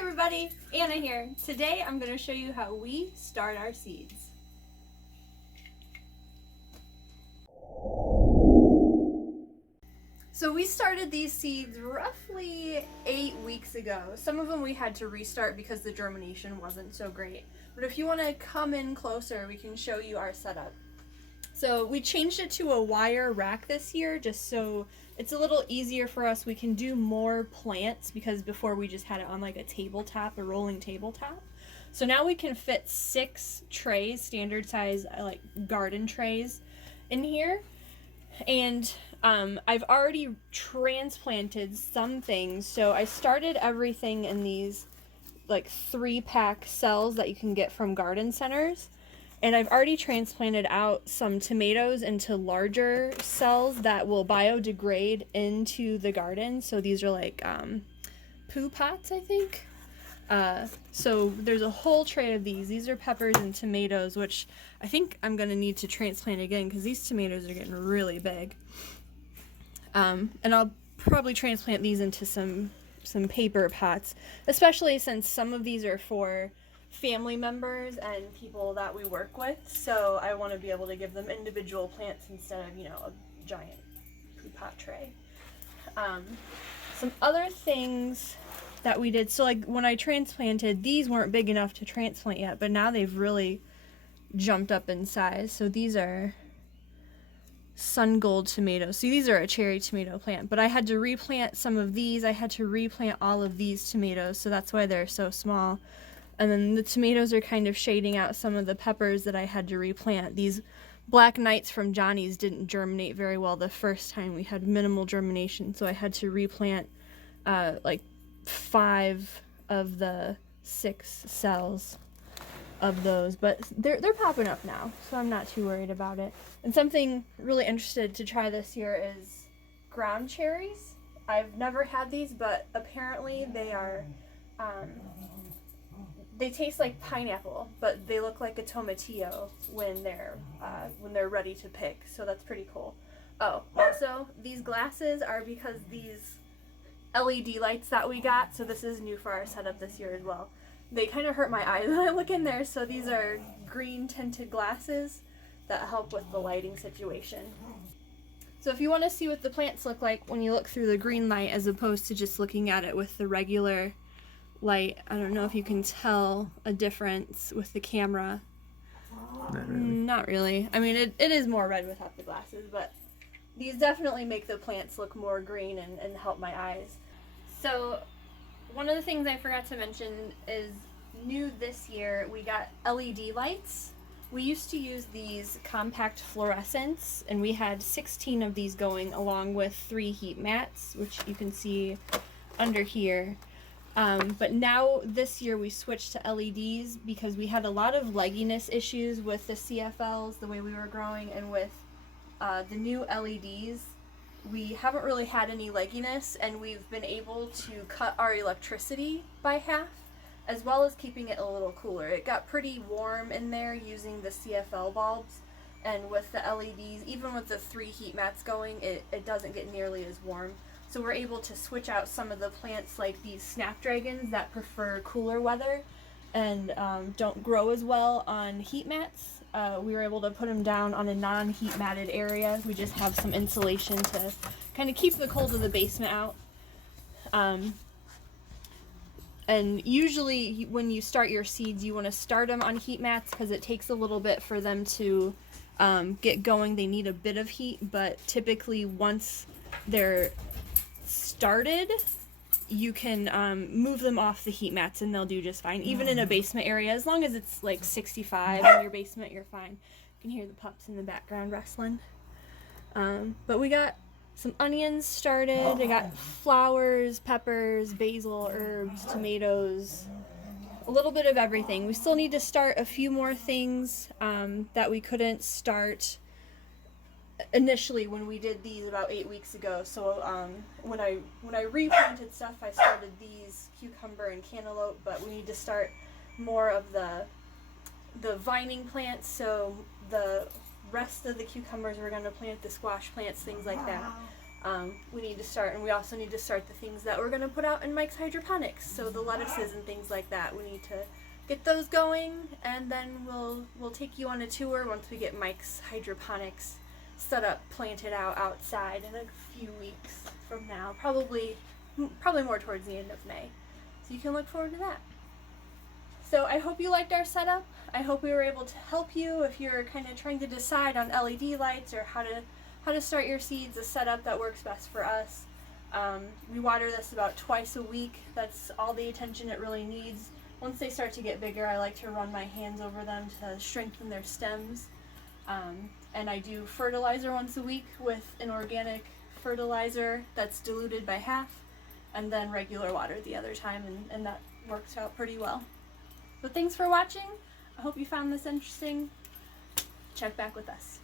everybody, Anna here. Today I'm going to show you how we start our seeds. So we started these seeds roughly 8 weeks ago. Some of them we had to restart because the germination wasn't so great. But if you want to come in closer, we can show you our setup. So we changed it to a wire rack this year just so it's a little easier for us. We can do more plants because before we just had it on like a tabletop, a rolling tabletop. So now we can fit 6 trays, standard size like garden trays in here. And I've already transplanted some things. So I started everything in these like 3-pack cells that you can get from garden centers. And I've already transplanted out some tomatoes into larger cells that will biodegrade into the garden. So these are like poo pots, I think. So there's a whole tray of these. These are peppers and tomatoes, which I think I'm going to need to transplant again because these tomatoes are getting really big. And I'll probably transplant these into some paper pots, especially since some of these are for family members and people that we work with, so I want to be able to give them individual plants instead of, a giant pot tray. Some other things that we did, so like when I transplanted, these weren't big enough to transplant yet, but now they've really jumped up in size. So these are sun gold tomatoes. See, these are a cherry tomato plant, but I had to replant some of these. I had to replant all of these tomatoes, so that's why they're so small. And then the tomatoes are kind of shading out some of the peppers that I had to replant. These Black Knights from Johnny's didn't germinate very well the first time. We had minimal germination, so I had to replant like 5 of the 6 cells of those. But they're popping up now, so I'm not too worried about it. And something really interested to try this year is ground cherries. I've never had these, but apparently they are... they taste like pineapple, but they look like a tomatillo when they're ready to pick, so that's pretty cool. Oh, also, these glasses are because these LED lights that we got, so this is new for our setup this year as well. They kind of hurt my eyes when I look in there, so these are green tinted glasses that help with the lighting situation. So if you want to see what the plants look like when you look through the green light as opposed to just looking at it with the regular light, I don't know if you can tell a difference with the camera. Not really. I mean, it is more red without the glasses, but these definitely make the plants look more green and help my eyes. So one of the things I forgot to mention is new this year, we got LED lights. We used to use these compact fluorescents, and we had 16 of these going along with 3 heat mats, which you can see under here. But now this year we switched to LEDs because we had a lot of legginess issues with the CFLs, the way we were growing, and with the new LEDs, we haven't really had any legginess, and we've been able to cut our electricity by half, as well as keeping it a little cooler. It got pretty warm in there using the CFL bulbs, and with the LEDs, even with the 3 heat mats going, it doesn't get nearly as warm. So we're able to switch out some of the plants like these snapdragons that prefer cooler weather and don't grow as well on heat mats. We were able to put them down on a non-heat matted area. We just have some insulation to kind of keep the cold of the basement out. And usually when you start your seeds, you want to start them on heat mats because it takes a little bit for them to get going. They need a bit of heat, but typically once they're started, you can move them off the heat mats and they'll do just fine. Even in a basement area, as long as it's like 65 in your basement, you're fine. You can hear the pups in the background wrestling. But we got some onions started. I got flowers, peppers, basil, herbs, tomatoes, a little bit of everything. We still need to start a few more things that we couldn't start initially when we did these about 8 weeks ago. So when I replanted stuff, I started these cucumber and cantaloupe, but we need to start more of the vining plants. So the rest of the cucumbers we're going to plant, the squash plants, things like that. we need to start, and we also need to start the things that we're going to put out in Mike's hydroponics. So the lettuces and things like that, we need to get those going, and then we'll take you on a tour once we get Mike's hydroponics set up, planted out outside in a few weeks from now, probably more towards the end of May. So you can look forward to that. So I hope you liked our setup. I hope we were able to help you if you're kind of trying to decide on LED lights or how to start your seeds, a setup that works best for us. We water this about twice a week. That's all the attention it really needs. Once they start to get bigger, I like to run my hands over them to strengthen their stems. And I do fertilizer once a week with an organic fertilizer that's diluted by half, and then regular water the other time, and that works out pretty well. So thanks for watching. I hope you found this interesting. Check back with us.